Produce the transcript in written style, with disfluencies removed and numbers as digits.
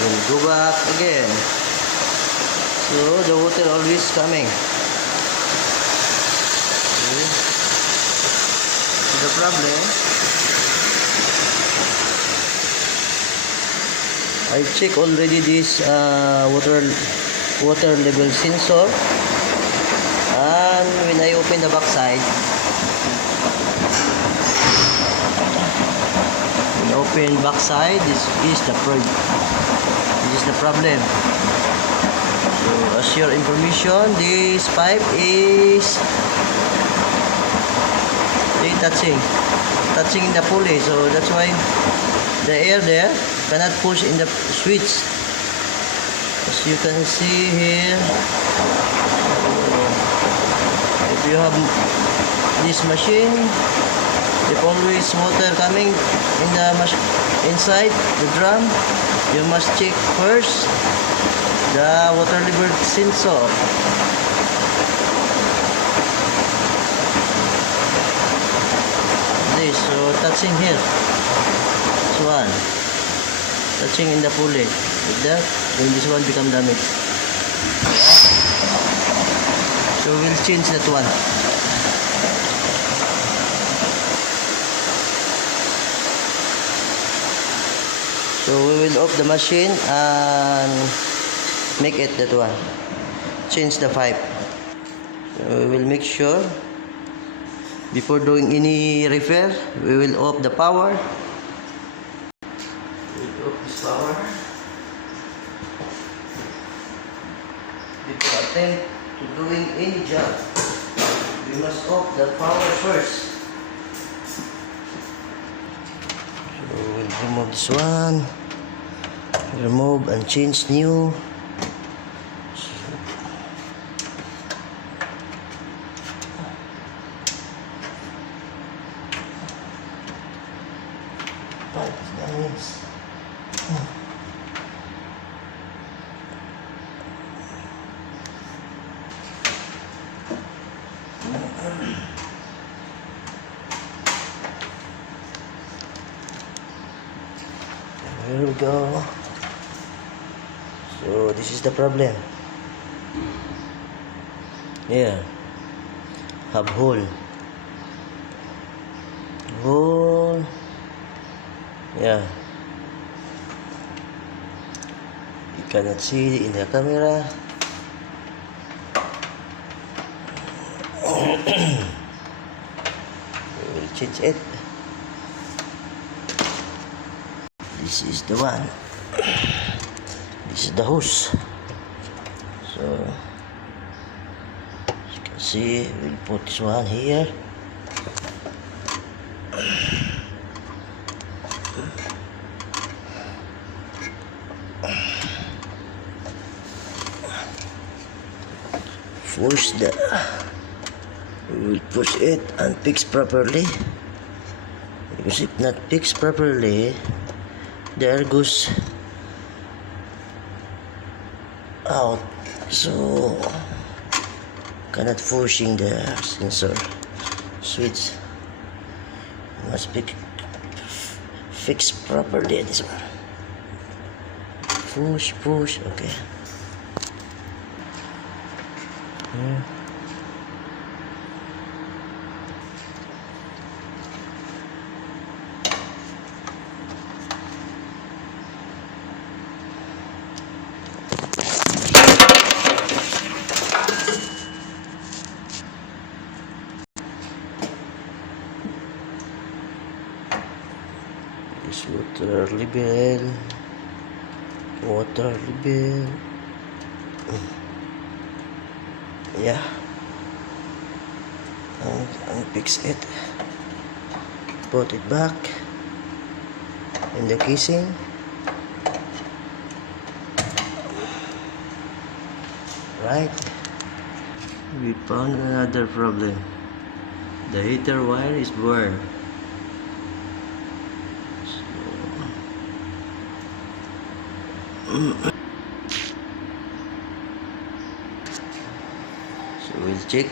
We'll go back again. So the water always coming. Okay. So the problem, I check already this water level sensor, and when I open the back side, this is the problem. So as your information, this pipe is touching in the pulley, so that's why the air there cannot push in the switch. As you can see here, if you have this machine, if always water coming in the inside the drum, you must check first the water level sensor. This, so touching here, this one touching in the pulley like that, then this one become damaged. So we'll change that one. So we will off the machine and make it that one. Change the pipe. So we will make sure before doing any repair, we will off the power. We'll off this power. Before attempt to doing any job, we must off the power first. So we'll remove this one. Remove and change new. Here we go. So this is the problem. Here, have hole. Yeah, you cannot see in the camera. We will change it. This is the one. This is the hose. So as you can see, we'll put this one here. Push we will push it and fix properly, because if not fixed properly, the air goes out, so cannot pushing the sensor switch. Must be fixed properly. This one, push, okay. Here. This water level. Yeah, and fix it. Put it back in the casing. Right. We found another problem. The heater wire is burned. So we'll check